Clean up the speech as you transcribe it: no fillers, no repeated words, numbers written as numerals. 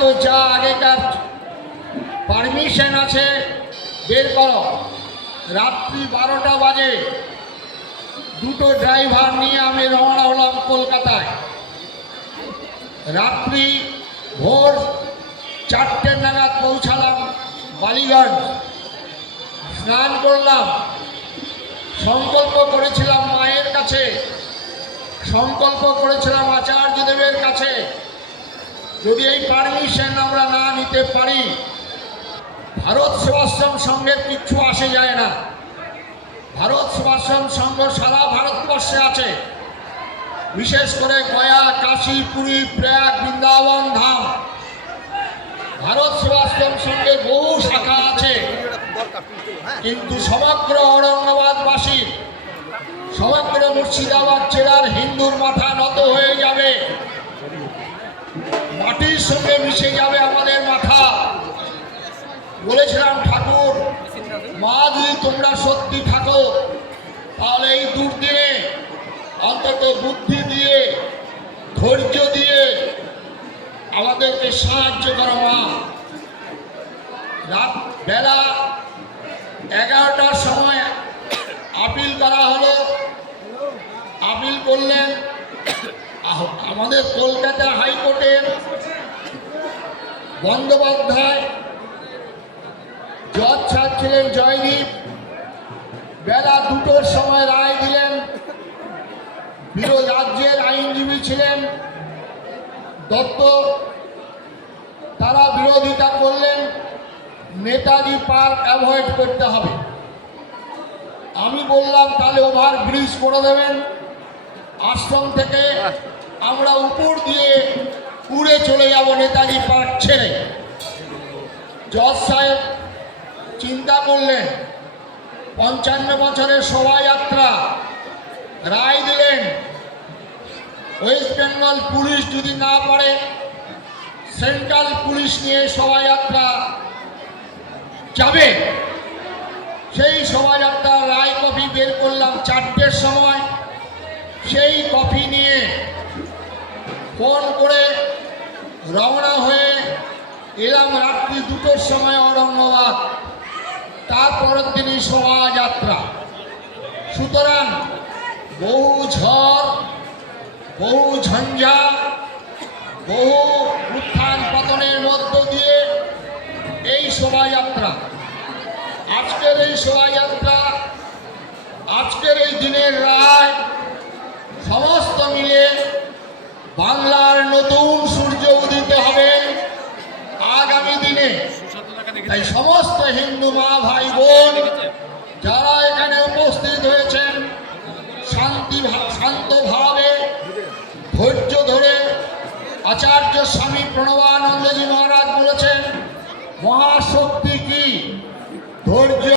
তো যা আগেকার পারমিশন আছে বের করো। রাত্রি 12টা বাজে দুটো ড্রাইভার নিয়ে আমি রওনা হলাম কলকাতায়। রাত্রি ভোর 4টে নাগাদ পৌঁছালাম বালিগঞ্জ। স্নান করলাম, সংকল্প করেছিলাম মায়ের কাছে, সংকল্প করেছিলাম আচার্যদেবের কাছে, যদি এই পারমিশন আমরা না নিতে পারি ভারত সেবাশ্রম সংঘের কিচ্ছু আসে যায় না। ভারত সেবাশ্রম সংঘ সারা ভারতবর্ষে আছে, বিশেষ করে গয়া, কাশী, পুরী, প্রয়াগ, বৃন্দাবন ধাম। ভারত সেবাশ্রম সংঘের বহু শাখা আছে, কিন্তু সমগ্র ঔরঙ্গাবাদবাসী, সমগ্র মুর্শিদাবাদ জেলার হিন্দুর মাথা নত হয়ে যাবে, মাটির সঙ্গে মিশে যাবে আমাদের মাথা। বলেছিলাম ঠাকুর মা যদি তোমরা সত্যি থাকো তাহলে এই দুর্দিনে অন্তত বুদ্ধি দিয়ে, ধৈর্য দিয়ে আমাদেরকে সাহায্য করো মা। রাত বেলা 11টার সময় আপিল করা হলো। আপিল করলেন আমাদের কলকাতা হাইকোর্টের বন্দ্যোপাধ্যায়, জজ সাহেব ছিলেন জয়দীপ। বেলা 2টোর সময় রায় দিলেন। রাজ্যের আইনজীবী ছিলেন দত্ত, তারা বিরোধিতা করলেন নেতাজি পার্ক অ্যাভয়েড করতে হবে। আমি বললাম তাহলে ওভার ব্রিজ করে দেবেন, আশ্রম থেকে আমরা উপর দিয়ে উড়ে চলে যাব নেতাজি পার্ক ছেড়ে। জজ সাহেব চিন্তা করলেন, 55 বছরের শোভাযাত্রা, রায় দিলেন ওয়েস্ট বেঙ্গল পুলিশ যদি না পারে সেন্ট্রাল পুলিশ নিয়ে শোভাযাত্রা যাবে। সেই শোভাযাত্রার রায় কপি বের করলাম 4টের সময়। সেই কপি নিয়ে ফোন করে রওনা হয়ে এলাম রাত্রি 2টোর সময় ঔরঙ্গাবাদ। তারপরের দিনই শোভাযাত্রা। সুতরাং বহু ঝড়, বহু ঝঞ্ঝা, বহু উত্থান পতনের মধ্য দিয়ে এই শোভাযাত্রা। আজকের এই শোভাযাত্রা, আজকের এই দিনের রায় সমস্ত মিলে বাংলার নতুন সূর্য উদিত হবে আগামী দিনে। তাই সমস্ত হিন্দু মা ভাই বোন যারা এখানে উপস্থিত হয়েছেন শান্তভাবে ধৈর্য ধরে, আচার্য স্বামী প্রণবানন্দজি মহারাজ বলেছেন মহাশক্তি কি ধৈর্য।